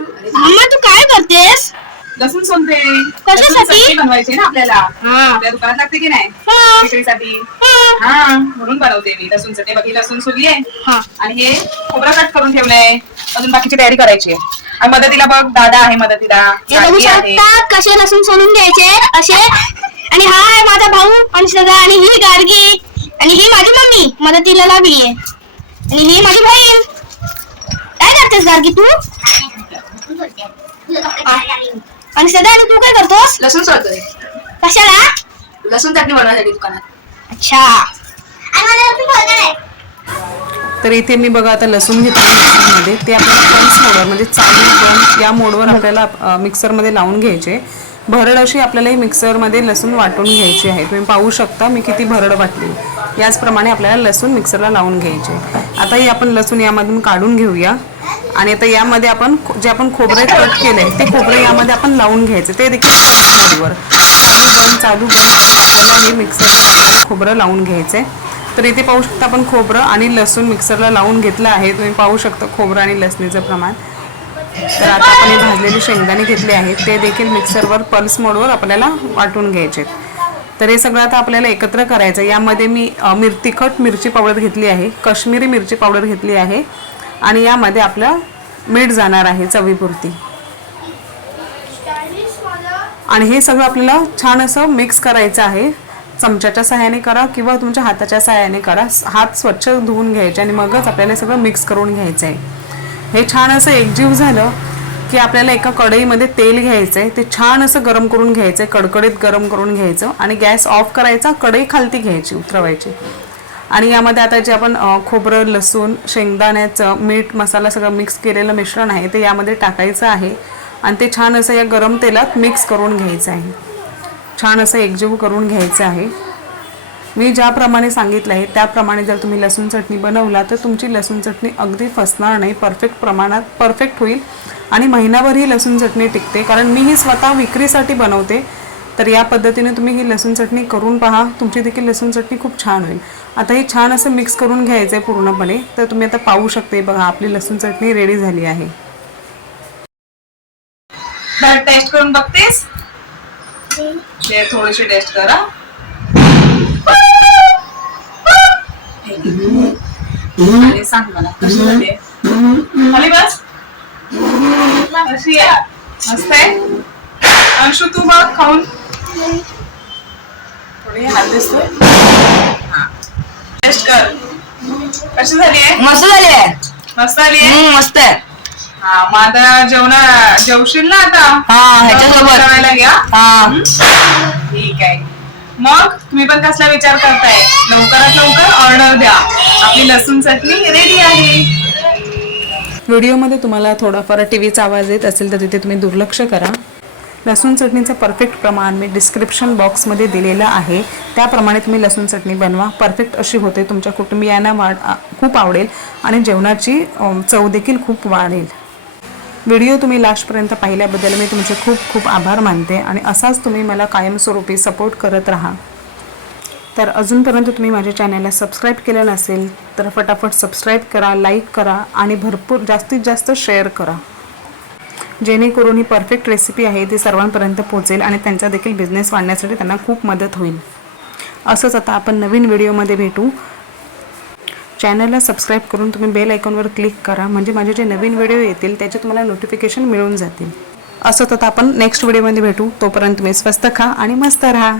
Mamma तू काय करतेस? लसूण सोलते. कशासाठी? लसूण चटणी बनवायची ना आपल्याला. हा. आपल्या दुकानात लागते की नाही? हा. विक्रीसाठी. हा. हा म्हणून बनवते मी लसूण चटणी बाकी लसूण सोलली आहे. हा. आणि हे खोबरं कट करून ठेवलंय. अजून बाकीची तयारी करायची आहे. आणि मदतीला बघ दादा आहे मदतीला. हे बघू आहे. कसे लसूण सोलून घ्यायचे असे. आणि हा आहे माझा भाऊ अंशदा आणि ही गार्गी. आणि ही माझी मम्मी मदतीला लागली आहे. आणि ही माझी बहीण. काय करतेस गार्गी तू? आणि तू काय करतोस? लसूण सोलतोय कशाला? लसूण चटणी बनवायसाठी दुकानात. अच्छा. तर इथे मी बघा आता लसूण घेतले मिक्सरमध्ये. ते आपल्याला पल्स मोडवर म्हणजे चालू बंद या मोडवर आपल्याला अ, मिक्सरमध्ये लावून घ्यायचे. भरड अशी आपल्याला ही मिक्सरमध्ये लसूण वाटून घ्यायची आहे. तुम्ही पाहू शकता मी किती भरड वाटली. याचप्रमाणे आपल्याला लसूण मिक्सरला लावून घ्यायचे. आता ही आपण लसूण यामधून काढून घेऊया. आणि आता यामध्ये आपण जे आपण खोबरे कट केले ते खोबरे यामध्ये आपण लावून घ्यायचे. ते देखील मोडवर चालू बंद चालू बंद करून आपल्याला हे मिक्सर खोबरं लावून घ्यायचे. तर इथे पाहू शकता आपण खोबरं आणि लसूण मिक्सरला लावून घेतलं आहे. तुम्ही पाहू शकता खोबरं आणि लसणीचं प्रमाण. तर आता आपण हे भाजलेले शेंगदाणे घेतले आहेत. ते देखील मिक्सरवर पल्स मोडवर आपल्याला वाटून घ्यायचे तर हे सगळं आता आपल्याला एकत्र करायचं यामध्ये मी मिर तिखट मिरची पावडर घेतली आहे. कश्मीरी मिरची पावडर घेतली आहे. आणि यामध्ये आपलं मीठ जाणार आहे चवीपुरती. आणि हे सगळं आपल्याला छान असं मिक्स करायचं आहे. चमच्याच्या सहाय्याने करा किंवा तुमच्या हाताच्या सहाय्याने करा. हात स्वच्छ धुवून घ्यायचे आणि मगच आपल्याला सगळं मिक्स करून घ्यायचं आहे हे छान असं एकजीव झालं की आपल्याला एका कढईमध्ये तेल घ्यायचं आहे ते छान असं गरम करून घ्यायचं आहे कडकडीत गरम करून घ्यायचं आणि गॅस ऑफ करायचा कढई खालती घ्यायची उतरवायची. आणि यामध्ये आता जे आपण खोबरं लसूण शेंगदाण्याचं मीठ मसाला सगळं मिक्स केलेलं मिश्रण आहे ते यामध्ये टाकायचं आहे आणि ते छान असं या गरम तेलात मिक्स करून घ्यायचं आहे. छान असं एकजीव करून घ्यायचं आहे. मी ज्याप्रमाणे सांगितलं आहे त्याप्रमाणे जर तुम्ही लसूण चटणी बनवला तर तुमची लसूण चटणी अगदी फसणार नाही परफेक्ट प्रमाणात परफेक्ट होईल. आणि महिनाभर ही लसूण चटणी टिकते कारण मी ही स्वतः विक्रीसाठी बनवते. तर या पद्धतीने तुम्ही ही लसूण चटणी करून पहा तुमची देखील लसूण चटणी खूप छान होईल. आता हे छान असं मिक्स करून घ्यायचं आहे पूर्णपणे तर तुम्ही आता पाहू शकते बघा आपली लसूण चटणी रेडी झाली आहे. बरं टेस्ट करून बघतेस? ते थोडीशी टेस्ट करा. आणि सांग मला कशी झाली आहे? खाली बस. कशी आहे मस्त आहे. अंशू तू बघ खाऊन. थोडी हात दिसतोय. टेस्ट कर. कशी झाली आहे? मस्त झाली आहे. मस्त आली आहे? हम्म, मस्त आहे. हा मग आता जेवणा जेवशील ना आता? हा, ह्याच्यासोबत. करायला घ्या हा. ठीक आहे. मग तुम्ही पण कसला विचार करताय? लवकरात लवकर ऑर्डर द्या. आपली लसूण चटणी रेडी आहे. व्हिडिओमध्ये तुम्हाला थोडाफार टी व्हीचा आवाज येत असेल तर तिथे तुम्ही दुर्लक्ष करा. लसूण चटणीचं परफेक्ट प्रमाण मी डिस्क्रिप्शन बॉक्समध्ये दिलेलं आहे. त्याप्रमाणे तुम्ही लसूण चटणी बनवा. परफेक्ट अशी होते. तुमच्या कुटुंबियांना वाढ खूप आवडेल आणि जेवणाची चव देखील खूप वाढेल. व्हिडिओ तुम्ही लास्टपर्यंत पाहिल्याबद्दल मी तुमचे खूप खूप आभार मानते आणि असाच तुम्ही मला कायमस्वरूपी सपोर्ट करत राहा. तर अजूनपर्यंत तुम्ही माझ्या चॅनलला सबस्क्राईब केलं नसेल तर फटाफट सबस्क्राईब करा लाईक करा आणि भरपूर जास्तीत जास्त शेअर करा. जेणेकरून ही परफेक्ट रेसिपी आहे ती सर्वांपर्यंत पोहोचेल आणि त्यांचा देखील बिझनेस वाढण्यासाठी त्यांना खूप मदत होईल. असंच आता आपण नवीन व्हिडिओमध्ये भेटू. चॅनलला सबस्क्राईब करून तुम्ही बेल आयकॉनवर क्लिक करा. म्हणजे माझे जे नवीन व्हिडिओ येतील त्याचे तुम्हाला नोटिफिकेशन मिळून जातील. असं तर आपण नेक्स्ट व्हिडिओमध्ये भेटू. तोपर्यंत तुम्ही स्वस्त खा आणि मस्त राहा.